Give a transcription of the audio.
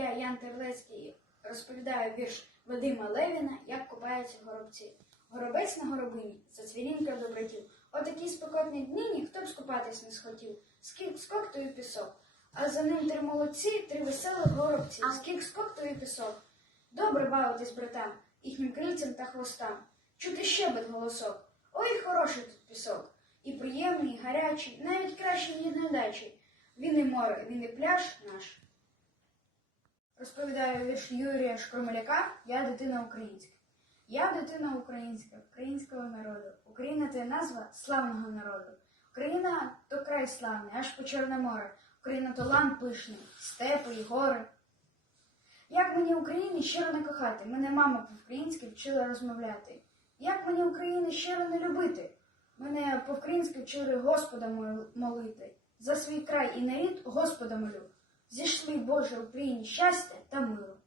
Я, Ян Терлецький, розповідаю вірш Вадима Левіна, як купаються горобці. Горобець на горобині, зацвірінка добротів. Отакі спекотні дні ніхто б скупатись не схотів. Скільки скок, то і пісок. А за ним три молодці, три веселих горобці. Скільки скок, то і пісок. Добре бавитись братам, їхнім крильцям та хвостам. Чути щебет голосок. Ой, хороший тут пісок. І приємний, і гарячий, навіть кращий, ніж на дачі. Він і море, він і пляж наш. Розповідаю вірш Юрія Шкромеляка Я дитина українська. Я дитина українська, українського народу. Україна це назва славного народу. Україна то край славний, аж по Чорне море. Україна то лан пишний, степи і гори. Як мені Україні щиро не кохати? Мене мама по-українськи вчила розмовляти. Як мені України щиро не любити? Мене по-українськи вчили Господа молити. За свій край і нарід Господа молю зійшли, Боже, Україні щастя та миру.